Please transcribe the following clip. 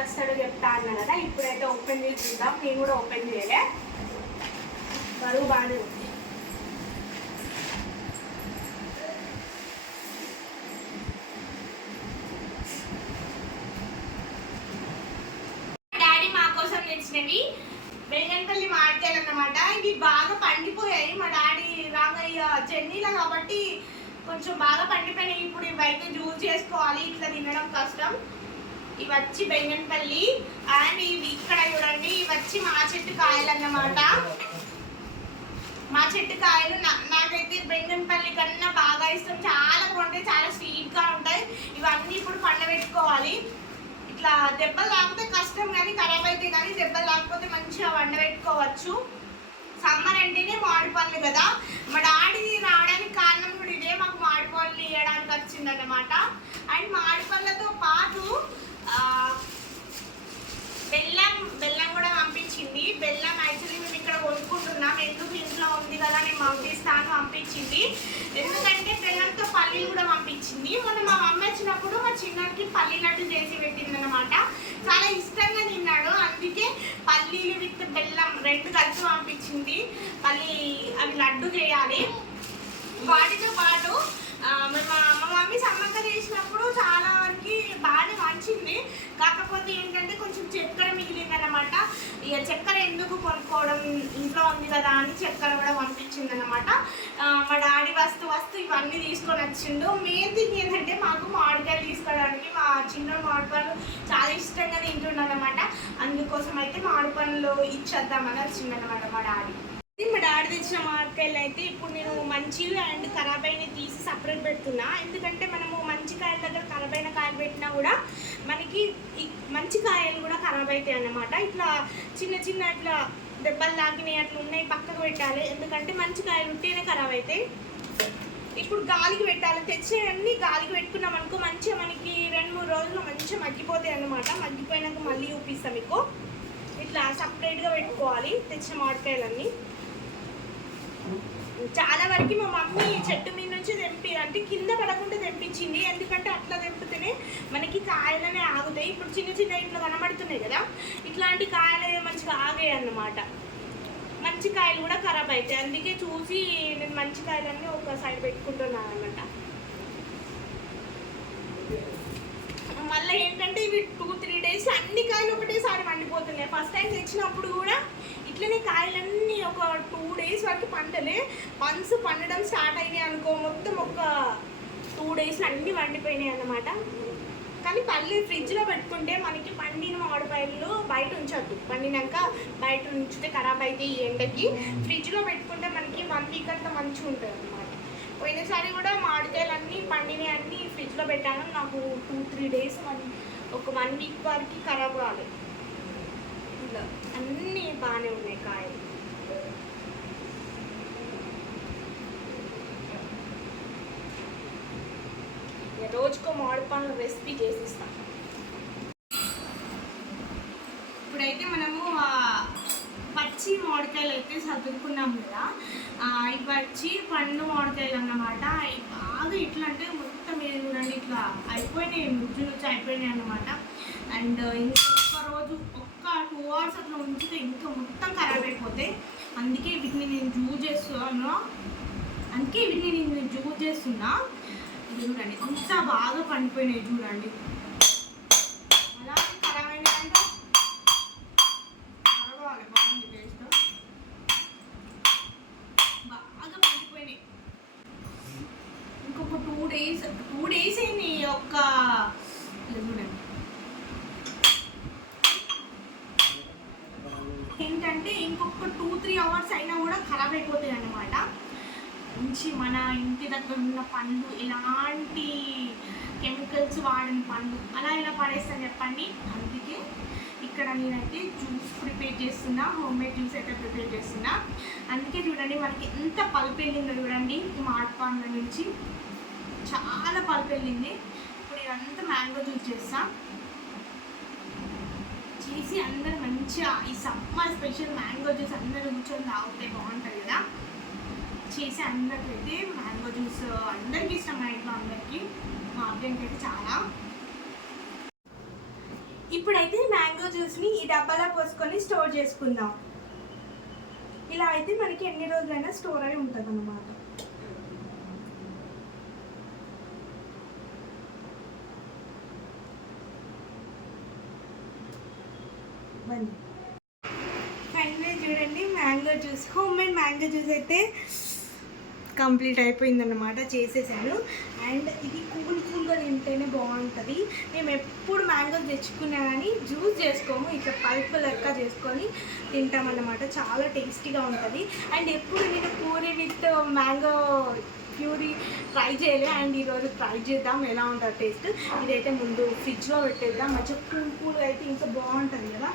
వస్తాడో చెప్తా అన్నా కదా. ఇప్పుడైతే ఓపెన్ చేసి చూద్దాం. నేను కూడా ఓపెన్ చేయలే. బరువు బాగానే ఉంది. డాడీ మా కోసం తెచ్చినవి బెంగన్పల్లి మామిడికాయలు అన్నమాట. ఇవి బాగా పండిపోయాయి. మా డాడీ రామయ్య చెన్నీలో కాబట్టి కొంచెం బాగా పండిపోయినాయి. ఇప్పుడు ఇవైతే జ్యూస్ చేసుకోవాలి. ఇట్లా తినడం కష్టం. ఇవి వచ్చి బెంగన్పల్లి. అండ్ ఇవి ఇక్కడ చూడండి, ఇవి వచ్చి మా చెట్టు కాయలు అన్నమాట. మా చెట్టు కాయలు నాకైతే బెంగన్పల్లి కన్నా బాగా ఇష్టం. చాలా బాగుంటాయి, చాలా స్వీట్గా ఉంటాయి. ఇవన్నీ ఇప్పుడు పండబెట్టుకోవాలి. ఇట్లా దెబ్బలు తాకితే కష్టం కానీ ఖరాబ్ అయితే, కానీ దెబ్బలు లేకపోతే మంచిగా వండబెట్టుకోవచ్చు. సమ్మర్ అంటేనే మామిడి పళ్ళు కదా. మా డాడీ రావడానికి కారణం కూడా ఇదే, మాకు మామిడి పళ్ళు ఇవ్వడానికి వచ్చిందన్నమాట. అండ్ మామిడి పళ్ళతో పాటు బెల్లం కూడా పంపించింది. బెల్లం యాక్చువల్లీ మేము ఇక్కడ కొనుక్కుంటున్నాం. ఎందుకు ఇంట్లో ఉంది కదా నేను పంపిస్తాను పంపించింది. ఎందుకంటే బెల్లంతో పల్లీలు కూడా పంపించింది. మొన్న మా మమ్మీ వచ్చినప్పుడు మా చిన్నకి పల్లీ లడ్డు చేసి పెట్టిందనమాట. చాలా ఇష్టంగా తిన్నాడు. అందుకే పల్లీలు విత్ బెల్లం రెండు కలిసి పంపించింది. అవి లడ్డు చేయాలి. వాటితో పాటు మా మమ్మీ సమ్మక్క చేసినప్పుడు చాలా వరకు బాగానే మంచింది. కాకపోతే ఏంటంటే కొంచెం చక్కెర మిగిలింది అనమాట. ఇక చక్కెర ఎందుకు కొనుక్కోవడం, ఇంట్లో ఉంది కదా అని చక్కెర కూడా పంపించింది అనమాట. మా డాడీ వస్తు ఇవన్నీ తీసుకొని వచ్చిండు. మెయిన్ థింగ్ ఏంటంటే మాకు మామిడికాయలు తీసుకోవడానికి, మా చిన్న మామిడి పళ్ళు చాలా ఇష్టంగా తింటుండ అనమాట. అందుకోసం అయితే మామిడి పళ్ళు ఇచ్చేద్దామని వచ్చిందనమాట మా డాడీ. మా డాడీ తెచ్చిన మామిడికాయలు అయితే ఇప్పుడు నేను మంచివి అండ్ ఖరాబ్ అయినవి తీసి సపరేట్ పెడుతున్నా. ఎందుకంటే మనము మంచి కాయల దగ్గర ఖరాబ్ అయిన కాయలు పెట్టినా కూడా మనకి మంచి కాయలు కూడా ఖరాబ్ అవుతాయి అన్నమాట. ఇట్లా చిన్న ఇట్లా దెబ్బలు తాకినాయి అట్లా ఉన్నాయి పక్కకు పెట్టాలి. ఎందుకంటే మంచి కాయలు ఉంటేనే ఖరాబ్ అవుతాయి. ఇప్పుడు గాలికి పెట్టాలి. తెచ్చేవన్నీ గాలికి పెట్టుకున్నాం అనుకో మంచిగా మనకి 2-3 రోజులు మంచిగా మగ్గిపోతాయి అన్నమాట. మగ్గిపోయినాక మళ్ళీ చూపిస్తాం మీకు. ఇట్లా సపరేట్గా పెట్టుకోవాలి తెచ్చిన మామిడికాయలన్నీ. చాలా వరకు మా మమ్మీ చెట్టు మీద నుంచి అంటే కింద పడకుండా తెంపించింది. ఎందుకంటే అట్లా తెంపితేనే మనకి కాయలనే ఆగుతాయి. ఇప్పుడు చిన్న ఇట్లా కనబడుతున్నాయి కదా, ఇట్లాంటి కాయలు మంచిగా ఆగాయి అన్నమాట. మంచి కాయలు కూడా ఖరాబ్ అవుతాయి. అందుకే చూసి నేను మంచి కాయలన్నీ ఒక సైడ్ పెట్టుకుంటున్నాను అన్నమాట. మళ్ళీ ఏంటంటే ఇవి 2-3 డేస్ అన్ని కాయలు ఒకటేసారి పండిపోతున్నాయి. ఫస్ట్ టైం తెచ్చినప్పుడు కూడా ఇట్లనే కాయలన్నీ ఒక 2 డేస్ వరకు పండలే. వన్స్ పండడం స్టార్ట్ అయినాయి అనుకో మొత్తం ఒక 2 డేస్ అన్నీ పండిపోయినాయి అన్నమాట. కానీ ఫ్రిడ్జ్లో పెట్టుకుంటే మనకి పండిన మామిడికాయలు బయట ఉంచొద్దు. పండినాక బయట ఉంచితే ఖరాబ్ అయితే ఈ ఎండకి. ఫ్రిడ్జ్లో పెట్టుకుంటే మనకి 1 వీక్ అంతా మంచిగా ఉంటుంది అన్నమాట. పోయినసారి కూడా మామిడికాయలు అన్నీ పండినవి అన్నీ ఫ్రిడ్జ్లో పెట్టాను. నాకు 2-3 డేస్ ఒక 1 వీక్ వరకు ఖరాబ్ కాలేదు. ఇలా అన్నీ బాగానే ఉన్నాయి కాయలు. రోజుకో మామిడి పండ్ల రెసిపీ చేసిస్తాం. ఇప్పుడైతే మనము పచ్చి మామిడికాయలు అయితే చదువుకున్నాం కదా. ఇవి వచ్చి పండు మామిడికాయలు అన్నమాట. ఇవి బాగా ఇట్లా అంటే మొత్తం చూడండి ఇట్లా అయిపోయినాయి, నుంచి అయిపోయినాయి అన్నమాట. అండ్ ఇంకొక రోజు 2 hours అట్లా ఉంచితే ఇంకా మొత్తం ఖరాబ్ అయిపోతాయి. అందుకే వీటిని నేను జ్యూస్ చేస్తున్నా. ఇది చూడండి అంత బాగా పండిపోయినాయి చూడండి. అలా ఖరాబ్ అయినాయంటే పరవాలి బాగుంది టేస్ట్. బాగా పండిపోయినాయి. ఇంకొక 2 డేస్ అయింది. చూడండి ఏంటంటే ఇంకొక 2-3 hours అయినా కూడా ఖరాబ్ అయిపోతాయి అన్నమాట. మంచి మన ఇంటి దగ్గర ఉన్న పండ్లు, ఎలాంటి కెమికల్స్ వాడని పండ్లు అలా ఇలా పడేస్తాను చెప్పండి. అందుకే ఇక్కడ నేనైతే జ్యూస్ ప్రిపేర్ చేస్తున్నా, హోమ్మేడ్ జ్యూస్ అయితే ప్రిపేర్ చేస్తున్నా. అందుకే చూడండి మనకి ఎంత పల్పు వెళ్ళిందో చూడండి. ఈ మామిడి పండ్ల నుంచి చాలా పల్పు వెళ్ళింది. ఇప్పుడు ఇదంతా మ్యాంగో జ్యూస్ చేసి అందరూ మంచిగా ఈ సమ్మర్ స్పెషల్ మ్యాంగో జ్యూస్ అందరూ కూర్చొని తాగితే బాగుంటుంది కదా. చేసి అందరికైతే మ్యాంగో జ్యూస్ అందరికీ ఇష్టం. మా ఇంట్లో అందరికీ, మా అబ్బాయికి అయితే చాలా. ఇప్పుడైతే మ్యాంగో జ్యూస్ని ఈ డబ్బాలో పోసుకొని స్టోర్ చేసుకుందాం. ఇలా అయితే మనకి ఎన్ని రోజులైనా స్టోర్ అయి ఉంటుంది అన్నమాట. ఫైనల్లీ చూడండి mango juice, home made mango juice అయితే కంప్లీట్ అయిపోయిందన్నమాట, చేసేసాను. అండ్ ఇది కూల్గా తింటేనే బాగుంటుంది. మేము ఎప్పుడు మ్యాంగోస్ తెచ్చుకున్నా కానీ జ్యూస్ చేసుకోము, ఇట్లా పల్ప్ లెక్క చేసుకొని తింటామన్నమాట. చాలా టేస్టీగా ఉంటుంది. అండ్ ఎప్పుడు నేను puri with mango puree try చేయలే. అండ్ ఈరోజు ట్రై చేద్దాం ఎలా ఉంటుంది టేస్ట్. ఇదైతే ముందు ఫ్రిడ్జ్లో పెట్టేద్దాం, మంచిగా కూల్గా అయితే ఇంకా బాగుంటుంది కదా.